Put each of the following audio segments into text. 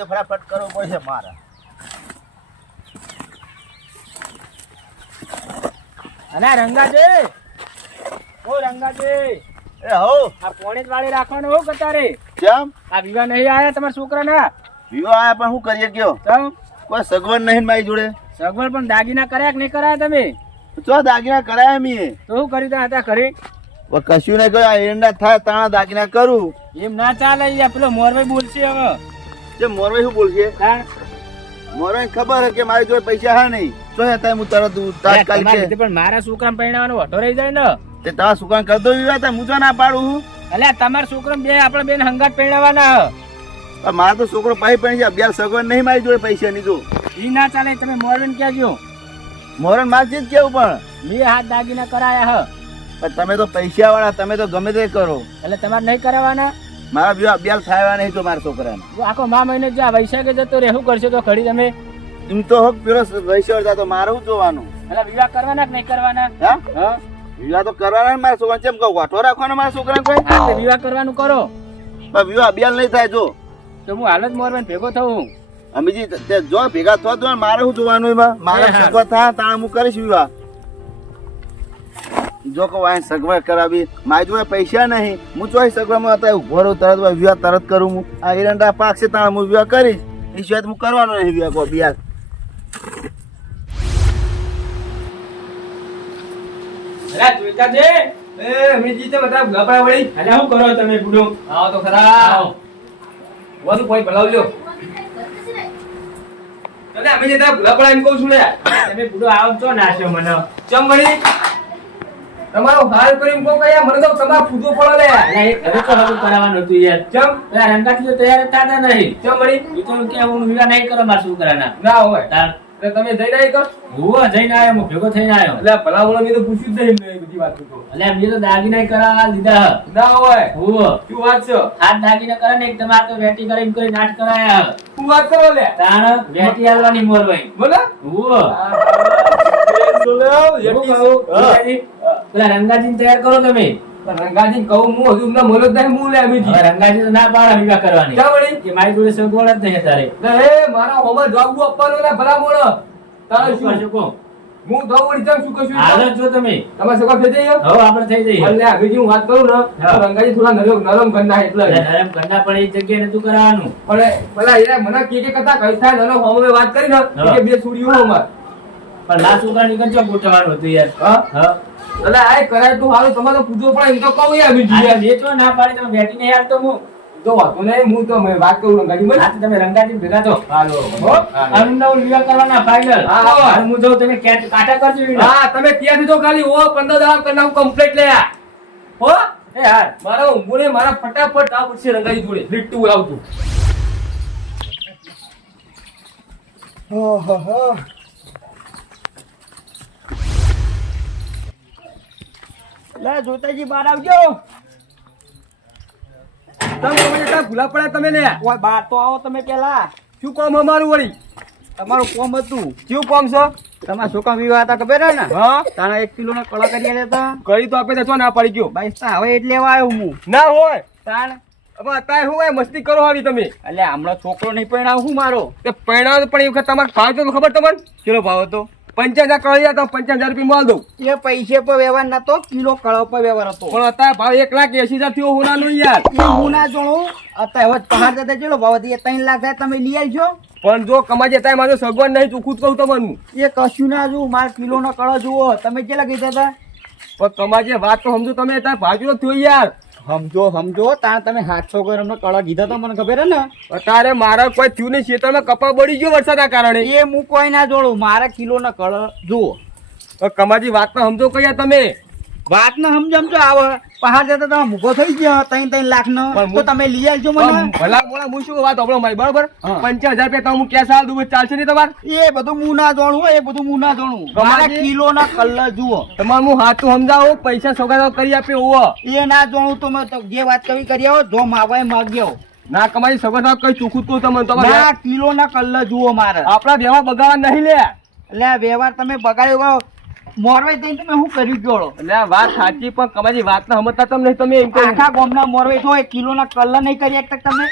આજે ફટાફટ કરવું પડશે મારે. અલા રંગાજી, ઓ રંગાજી, એ હો આ પોણી વાળી રાખવાનું હો કતારે. કેમ આ વિવાહ નહીં આયા તમારા છોકરાના? વિવાહ આયા પણ શું કરીએ કયો? તમ કોઈ સગવડ નહીં મારી જોડે. સગવડ પણ દાગીના કર્યા કે નહીં કરાયા તમે? ચો દાગીના કરાયા મીએ. તો શું કર્યું તા હતા ખરી? કશું નહીં કર્યું. આ એરંડા થાય તાણા દાગીના કરું. એમ ના ચાલે યાર, પેલો મોરભાઈ બોલશે હવે. જે મોરભાઈ શું બોલશે? તાણ મોરભાઈ ખબર હે કે મારી જોડે પૈસા હા નહીં. તો હતા હું તરત તાત્કાલિક તમારી છે. રીતે પણ મારા છોકરા પૈણાવાનો વટો રહી જાય ને. તે તારા સુકાન કર દો વિવાહ હું તો ના પાડું હું. અલ્યા તમારા છોકરા બે આપણે બેન હંગાત પૈણાવાના. પણ મારો તો છોકરો પાઈ પણ છે. અભ્યાસ સગવડ નહીં મારી જોડે પૈસા ની તો. ઈ ના ચાલે. તમે મોરવેન કહેજો. મોરન મારજી જ કેવું પણ મેં હાથ દાગીના કરાયા હ. પણ તમે તો પૈસા વાળા, તમે તો ગમે તે કરો. એટલે તમારે નહીં કરાવવાના? મારા વિવાહ અભ્યાસ થાય નહીં તો મારા છોકરાને. જો આખો મા મહિને જ્યાં વૈશાખે જતો રહેવું કરશે તો ખડી તમે. એમ તો હક પેલો વૈશ્વર તો મારે શું જોવાનું? એટલે વિવાહ કરવાના કે નહીં કરવાના? હા હા વિવાહ તો કરવાના ને મારા છોકરાને. કેમ કહું વાટો રાખવાનો મારા છોકરાને કોઈ? હા, તે વિવાહ કરવાનું કરો. પણ વિવાહ અભ્યાસ નહીં થાય. જો તો હું હાલ જ મોરવેન ભેગો થવું. અમીજી તે જો ભેગા થવા દો. મારે શું જોવાનું એમાં? મારે સગવડ થાય તાણ હું કરીશ વિવાહ. જો કહું આ સગવડ કરાવી મારી જોડે પૈસા નહીં. હું ચોઈ સગવડમાં હતા ઉભો રહું તરત વિવાહ તરત કરું. હું આ એરંડા પાક છે તાણ હું વિવાહ કરીશ. એ સિવાય હું કરવાનો નહીં વિવાહ. કોઈ બિયાર અલા જોઈતા છે એ અમીજી તે બધા ગપડા વળી. અલા શું કરો તમે બુડો? આવો તો ખરા. આવો વધુ કોઈ બોલાવજો. અલે અમીજી તે ગપડા એમ કહું છું લે. તમે બુડો આવો છો નાશ્યો મને. ચમ વળી તમારો હાલ કરીને કો કયા મને તો તમાર ફૂદો પડો લે. અલા એક હવે તો હવે કરાવવાનું હતું યાર. ચમ પેલા રંગાથી તૈયાર થતા નહીં. ચમ વળી ઈ તો કે હું વિલા નહીં કરો માર છોકરાના. ના હોય તાર તમે જઈને આવી કર. હું જઈને આવ્યો, હું ભેગો થઈને આવ્યો. એટલે ભલા ભલા મેં તો પૂછ્યું જ નહીં બધી વાત તો. એટલે મેં તો દાગીના કરાવવા લીધા. ના હોય હું શું વાત છે? આ દાગીના કરે ને એક તમાર તો વેટી કરીને કોઈ નાટ કરાયા. શું વાત કરો લે? તાણ વેટી આલવાની મોરભાઈ બોલે. હું પેલા રંગાજી તૈયાર કરો તમે. રંગાજી કહું હું હજુ ના મોલો જ નહીં. હું લે અમીજી રંગાજી તો ના પાડે વિવાહ કરવાની. કે મારી જોડે સગવડ જ નહીં તારે. એ મારા હોમર જવાબ આપવાનો લે ભલા મોળો. તારે શું કરશો કો? હું દો વળી જમ શું કશું? હાલ જો તમે તમાર સગવડ થઈ જઈએ. હવે આપણે થઈ જઈએ. એટલે અમીજી હું વાત કરું ને તો રંગાજી થોડા નરમ ગંડા એટલે નરમ ગંડા પણ એ જગ્યાએ નતું કરાવવાનું. પણ પેલા એ મને કે કથા કઈ થાય નરમ હોમે વાત કરી ને કે બે છોડીઓ હોમર. પણ ના છોકરા નીકળ જો ગોઠવાનું હતું યાર. હા એટલે આ કરાય તો હારું. તમારે તો પૂછવો પડે એમ તો કહું યાર. બીજું એ તો ના પાડી તમે બેઠી નહીં યાર. તો હું તો વાતો નહીં. હું તો વાત કરું રંગાજી માં. હા તમે રંગાજી ભેગા તો હાલો હો. અરુણના વિવાહ કરવાના ફાઇનલ. હા હું જો તમે કાટા કરજો. હા તમે ત્યાં તો ખાલી ઓ 15,000 કરના કમ્પ્લીટ લે હો. એ યાર મારા ઊંઘુને મારા ફટાફટ આ પૂછે રંગાજી જોડે લીટું આવતું. ઓહો લે જોતાજી બહાર આવજો. તમે મને ભૂલા પડ્યા તમે લે. ઓય બહાર તો આવો તમે પેલા. શું કામ અમારું વળી? તમારું કોમ હતું. શું કોમ છે? તમારા છોકરા વિવાહ હતા ખબર હે ને? હા તાણા 1 કિલો ના કળા કરી લેતા. કરી તો આપે તો ના પડી ગયો. ભાઈ હવે એટલે લેવા આવ્યો હું. ના હોય તાણ હવે અત્યારે હું કઈ મસ્તી કરો આવી તમે? એટલે હમણાં છોકરો નહીં પરણાવ હું મારો. તે પરણાવ પણ એ વખત તમારે ભાવ તો ખબર તમને? કેટલો ભાવ હતો? 50,000 કળિયા તો 50,000 રૂપિયા માલ દઉં. એ પૈસે પર વ્યવહાર નતો, કિલો કળો પર વ્યવહાર હતો. પણ અત્યારે ભાવ 1,80,000 થયો હોનાનો યાર. એ હું ના જોણું. અત્યારે હવે પહાડ જતા ચેલો ભાવ હતી? 3 લાખ થાય તમે લઈ આવજો. પણ જો કમાજે અત્યારે મારો સગવડ નહીં તું ખુદ કહું તમને. એ કશું ના જોઉં. મારા કિલો નો કળો જુઓ. તમે કેટલા કીધા હતા? પણ કમાજે વાત તો સમજો તમે. અત્યારે ભાજુ થયો યાર. સમજો તાર તમે 700 ગ્રામ નો કળા કીધા તો મને ખબર હે ને. અત્યારે મારા કોઈ થયું નહીં. ખેતરમાં કપા બળી ગયો વરસાદના કારણે. એ હું કોઈ ના જોડું. મારા કિલો ના કળા જુઓ. કમાજી વાત તો સમજો કયા તમે? વાત ને સમજો આવે પહાડ જતા તમે મૂકો થઈ ગયા 3 લાખ નો. તો તમે લઈ આવજો મને. ભલા મોળા હું શું વાત સાંભળો મારી બરાબર. 50,000 રૂપિયા હું કેસ આલ દઉં ચાલશે નહીં તમારે? એ બધું હું ના જાણું. એ બધું હું ના જાણું. મારા કિલો ના કલર જુઓ. તમારે હું હાથું સમજાવું પૈસા સોગાદો કરી આપે હોવો. એ ના જાણું તો મેં જે વાત કરી આવો જો માવા માગ્યો ના કમાઈ સગા કઈ ચોખ્ખું તો તમને તમારે કિલો ના કલર જુઓ. મારે આપડા વ્યવહાર બગાડવા નહીં લે. એટલે વ્યવહાર તમે બગાડ્યો મોરવાઈ થઈને તમે શું કર્યું જોડો એટલે આ વાત સાચી પણ કમાજી વાત ના સમજતા તમે નહીં તમે એમ કહો આખા ગામના મોરવાઈ છો 1 કિલોના કલર નહીં કરી શકતા તમે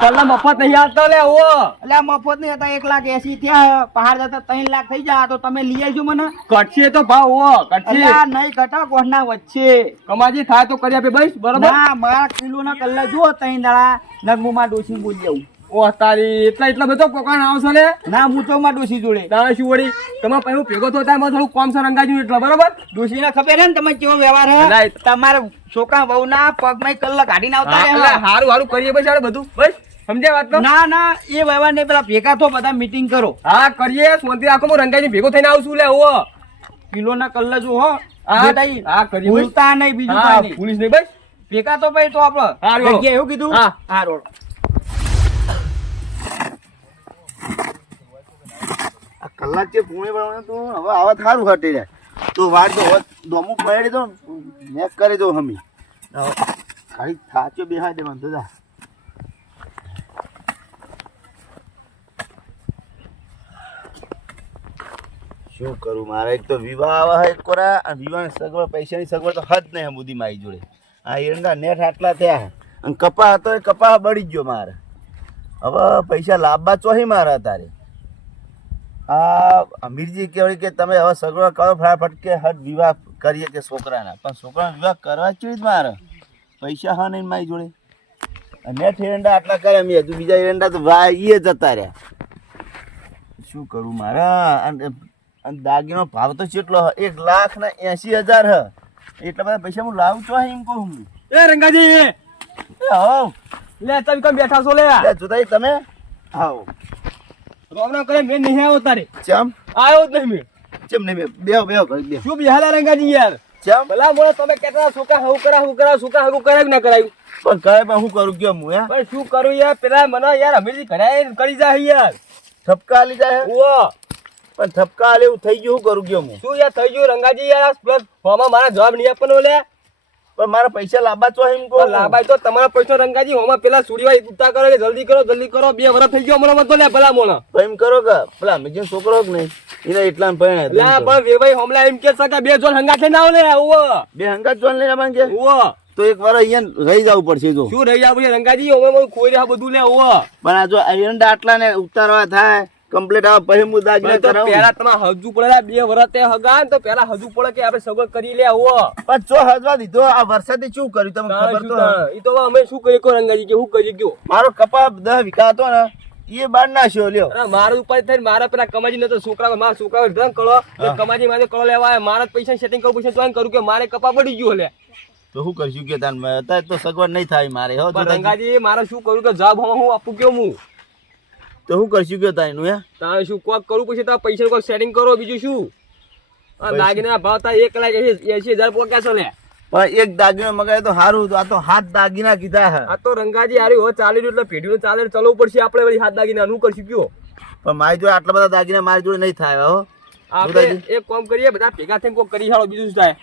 કલ્લા મફત નહીં આવતો લે ઓ એટલે આ મફત નહીં હતા 1,80,000 થયા પહાડ જતા 3 લાખ થઈ જાય તો તમે લઈ આવજો મને કટશે તો ભાવ ઓ એટલે કટશે આ નહીં ઘટા ગોઠના વચ્ચે કમાજી થાય તો કરી આપે બસ બરોબર ના મારા કિલોના કલર જુઓ 3 દાડા નગમુમાં ડોસી બોલી જાઉં ઓ તારી એટલા બધો પોકાણ આવશે ને ના હું તો માં ડોસી જોડે તારે શું વળી તમે પહેલું ભેગો થતા એમાં થોડું કોમ સર રંગાજ્યું એટલે બરોબર ડોસીને ખબર છે ને તમે કેવો વ્યવહાર હે ના, તમારે છોકરા વહુના પગમાં કલર કાઢીને આવતા રહે હે. હારું કરીએ બસ આપણે બધું બસ સમજ્યા વાત તો ના ના એ વ્યવહાર ને પેલા ભેગા થો બધા મીટિંગ કરો હા કરીએ શાંતિ રાખો હું રંગાજી ભેગો થઈને આવશું લે ઓ કિલોના કલર જો હો હા, બેટાઈ, હા, કરીએ. ભૂલતા નહીં બીજું હા કાંઈ નહીં. પોલીસ નહીં બસ ભેગા તો ભાઈ તો હારું, આપડે હાલો. જગ્યાએ એવું કીધું હા. હા રોડ આ કલાક છે પૂણે વાળાને તો હવે આવા સારું હટી જાય તો વાત તો હવે દોમું પડી દો મેક કરી દો હમી હવે ખાલી થાચો બેહાય દે મને દાદા શું કરું મારે એક તો વિવાહ આવે એક કોરા અને વિવાહ સગવડ પૈસાની સગવડ તો હદ નહીં બુદ્ધિ મારી જોડે આ એરંડા નેટ આટલા થયા અને કપા હતો એ કપા બળી જ ગયો મારે હવે પૈસા લાવવા ચોહી મારે તારે આ અમીરજી કહેવાય કે તમે હવે સગવડ કરો ફટાફટ કે હદ વિવાહ કરીએ કે છોકરાના પણ છોકરાનો વિવાહ કરવા જ જ મારે પૈસા હા નહીં મારી જોડે નેટ એરંડા આટલા કર્યા મેં હજુ બીજા એરંડા તો ભાઈ એ જતા રહ્યા શું કરું મારા અને દાગીનો ભાવ તો કેટલો 1,80,000 હ એટલા બધા પૈસા હું લાવું છું એમ કહું હું એ રંગાજી એ હો લે તમે કેમ બેઠા છો લે લે જોતાઈ તમે આવો રોમના કરે મેં નહીં આવ્યો તારે ચમ આવ્યો જ નહીં મેં ચમ નહીં બેહો બેહો કરી દે શું બિહાલા રંગાજી યાર ચમ ભલા મોળો તમે કેટલા છોકરા હું કરા છોકરા હગું કરાય કે ના કરાયું પણ કરે પણ હું કરું ગયો હું પણ શું કરું યાર પેલા મને યાર અમીરજી ઘડાય કરી જાય યાર ઠપકા આલી જાય ઓ પણ ઠપકા આલે એવું થઈ ગયું શું કરું ગયો હું શું યાર થઈ ગયું રંગાજી યાર પ્લસ હોમાં મારા જવાબ નહીં આપવાનો લે પણ મારા પૈસા લાવવા છો એમ કહું લાભાઈ તો તમારા પૈસો રંગાજી હોમાં પેલા સુડીવાળી ઉતા કરે કે જલ્દી કરો 2 વર્ષ થઈ ગયો મને બધો લે ભલા મોણા તો એમ કરો કે પેલા મેજન છોકરો કે નહીં એને એટલા લા પણ વેવાઈ હોમલા એમ કે સકા 2 જોન હંગાથે ના આવ લે ઓ બે હંગાત જોન લઈને આવવાનું છે ઓ તો એક વાર અહીંયા રહી જવું પડશે જો શું રહી આવું રંગાજી હોમે ખોઈ રહ્યા બધું લે ઓ પણ આ જો એરંડા આટલા ને ઉતારવા થાય કમ્પ્લીટ આવે પછી હું દાગીને તો કરાવું પેલા તમારે હજુ પડે 2 વર્ષ તે હગા ને તો પેલા હજુ પડે કે આપણે સગવડ કરી લે ઓ પણ ચો હજવા દીધો આ વરસાદે શું કર્યું તમને ખબર તો ઈ તો અમે શું કરી કો રંગાજી કે હું કરી ગયો મારો કપા 10 વીઘા હતો ને એ બાર નાખ્યો લ્યો અરે મારું ઉપર થઈને મારા પેલા કમાજી ને તો છોકરા મારા છોકરા ધન કળો કમાજી મારે કળો લેવા આવ્યા. મારા જ પૈસા સેટિંગ કરું પછી જોઈન કરું કે મારે કપા પડી ગયો લે તો શું કરશું કે તાન અત્યારે તો સગવડ નહીં થાય મારે હો પણ રંગાજી મારે શું કરું કે જવાબ હું આપું કેવું હું તો શું કરશું કે તાનું હે તારે શું કોક કરું પછી તારા પૈસા કોઈ સેટિંગ કરો બીજું શું આ દાગીના ભાવ તા 1,80,000 પોક્યા છે લે પણ એક દાગીનો મગાય તો સારું આ તો હાથ દાગીના કીધા હે આ તો રંગાજી હારી હો ચાલી રહ્યું એટલે પેઢીનું ચાલે ચલવું પડશે આપણે વળી હાથ દાગીના નું કરશું કયો પણ મારી જોડે આટલા બધા દાગીના મારી જોડે નહીં થાય હો આપણે એક કામ કરીએ બધા ભેગા થઈને કોક કરી હાલો બીજું શું થાય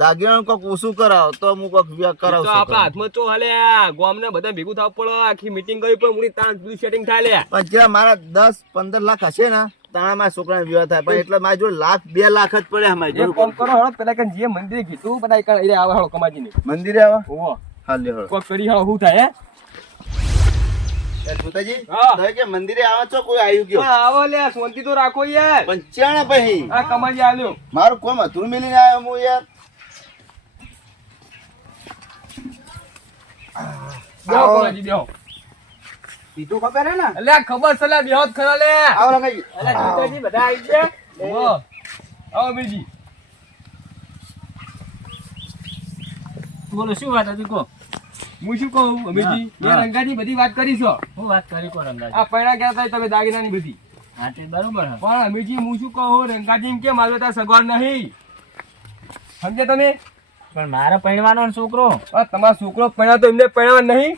દાગીના કોક ઓછું કરાવો તો હું કોક તો કરાવશું આપણા હાથમાં તો હાલે ગામને બધા ભેગું થવું પડે આખી મીટિંગ કરી પણ મુડી તાણ બધું સેટિંગ થાય લે પણ જ્યાં મારા 10-15 લાખ હશે ને તાણા મારા છોકરાને વિવાહ થાય પણ એટલે મારી જોડે 1,00,000-2 લાખ જ પડે મારી એક કામ જોડે કરો હળો પેલા કે જે મંદિરે કીધું બધા એક એ આવે હળો કમાજી ની મંદિરે આવા ઓહો હાલ લે હળો કોક કરી હળો શું થાય હે ભૂતાજી હા. તમે કે મંદિરે આવો છો કોઈ આવ્યું ગયો પણ આવો લે શાંતિ તો રાખો યાર પણ ચાણા પછી આ કમાજી આલ્યો મારું કોમ હતું મિલીને આવ્યો હું યાર બેહો કમાજી બેહો બીજું ખબર હે ને અલે આ ખબર છે લે બેહો જ ખરા લે આવો રંગાજી અલે જીતાજી બધા આવી ગયા ઓહો આવો બીજી બોલો શું વાત હતી કો હું શું કહું અમીરજી હા. એ રંગાજી બધી વાત કરી છો હું વાત કરી કો રંગાજી આ પૈણા ગયા હતા તમે દાગીનાની બધી હા તે બરોબર હે પણ અમીરજી હું શું કહું રંગાજી એમ કે મારો ત્યાં સગવડ નહીં સમજે તમે પણ મારા પૈણવાનો છોકરો આ તમારો છોકરો પૈણા તો એમને પૈણા નહીં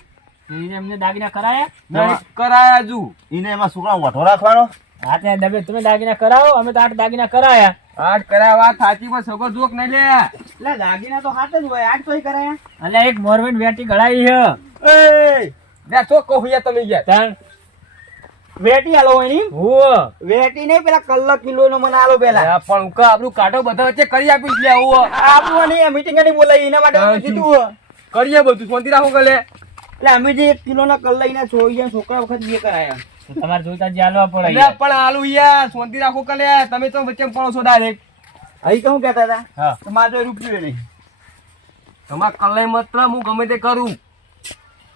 એને એમને દાગીના કરાયા નહીં કરાયા હજુ એને એમાં છોકરા વઠો રાખવાનો હા તે દબે તમે દાગીના કરાવો અમે તો 8 દાગીના કરાયા આજ કરાયા વાત સાચી પણ સગવડ જોક નહીં લે એટલે દાગીના તો હાથ જ હોય આજ તોય કરાયા અલ્યા એક મોરવેન વેટી ગળાઈ છે એ લે તો કહું યાર તમે યાર તાણ વેટી આલો હોય ની હું વેટી નહીં પેલા કલાક કિલો નો મને આલો પેલા પણ ઉકા આપણું કાઢો બધા વચ્ચે કરી આપીશ લે હું આપણું નહીં મીટિંગ ની બોલાવી એના માટે અમે કીધું હો. કરીએ બધું શાંતિ રાખો કે લે એટલે અમે જે 1 કિલો ના કલાક ના છોકરા વખત બે કરાયા તો તમારે જોઈતા જે આલવા પડે અલ્યા પણ આલુ યાર શાંતિ રાખો કે લે તમે તો વચ્ચે પડો છો ડાયરેક્ટ અહીં તો હું કહેતા હતા હા તમારે તો રૂપિયો નહીં તમાર કલાઈ મત હું ગમે તે કરું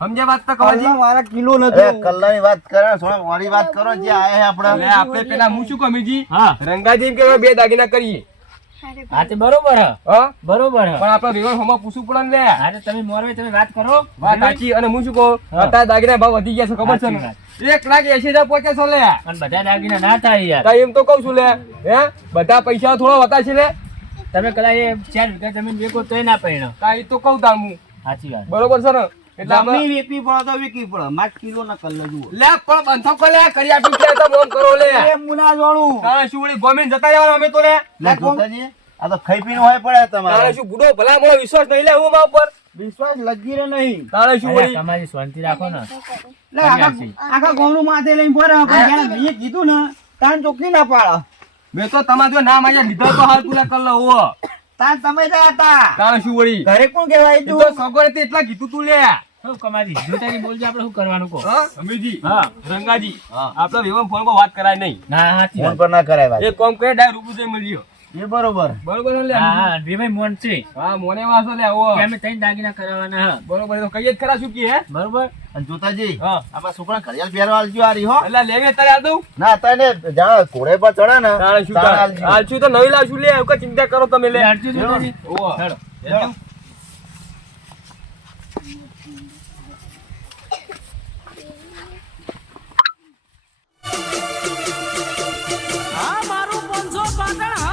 સમજ્યા વાત તો કવાજી કલાક મારા કિલો અરે નથી કલ્લાની વાત કરે થોડા મોડી વાત કરો જે આયા હે આપડે એટલે આપણે પેલા હું શું કમીજી હા રંગાજી એમ કે બે દાગીના કરીએ હા તે બરોબર હ હા બરોબર હ પણ આપણે વિવર હોમાં પૂછવું પડે ને લે હા તો તમે મોરવે તમે વાત કરો વાત સાચી અને હું શું કહું હા. અત્યારે દાગીના ભાવ વધી ગયા છે ખબર છે સાચી ને 1,80,000 પહોંચે છે લે અને બધા દાગીના ના થાય યાર તાઈ એમ તો કહું છું લે હે બધા પૈસા થોડા વતા છે લે તમે કદાચ એ 4 વીઘા જમીન વેચો તોય ના પૈણો તાઈ તો કહું તાર હું સાચી વાત બરોબર છે ને એટલે આપણે જમીન વેચવી પડે તો વેચવી પડે મારે કિલો ના કલાક જુઓ લે પણ બંધો કો લે કરી આપી છે તો મોમ કરો લે એ મુના જોણું તારે શું વળી ગોમીન જતા રહેવાનું અમે તો લે લે જોતાજી આ તો ખાઈ પીને હોય પડે તારે તમારે શું બુડો ભલા મોળો વિશ્વાસ નહીં લે હું મા ઉપર વિશ્વાસ લગી રે નહીં તારે શું અલ્યા, વળી તમારી શાંતિ રાખો ને લે આખા ગામનું માથે લઈને ફરે પણ જ્યારે મેં કીધું ને તાન ચોખ્ખી ના પાડે મેં તો તમારે જો નામ આજે લીધો તો હાલ તું કર લો હો તાન તમે જ હતા તારે શું વળી ઘરે કોણ કહેવાય એ તું તો સગવડ એટલા કીધું તું લે શું કમાજી જોતાજી બોલજો આપણે શું કરવાનું કહો હા અમીજી હા રંગાજી હા. આપડે વિવમ ફોન પર વાત કરાય નહીં ના સાચી ફોન વાત પર ના કરાય વાત એક કામ કરે ડાયરેક્ટ રૂબરૂ જઈ મળ્યો એ બરોબર બરોબર ને લે હા હા વિભાઈ મોન છે હા મોને વાસો લે ઓ કે અમે 3 દાગીના કરાવવાના હા બરોબર તો કહીએ જ ખરા શું કે હે બરોબર અને જોતાજી હા આપણા છોકરા ઘડિયાળ પહેરવા આલજો આરી હો એટલે લેવે તારે આ દઉં ના તને જા ઘોડે પર ચડે ને તારે શું તાણ તારે આલજો. હાલ શું તો નવી લાવશું લે એવું કઈ ચિંતા કરો તમે લે હાલજો જોતાજી ઓહો. હેડો હેડો. આ મારું 500 પાટણ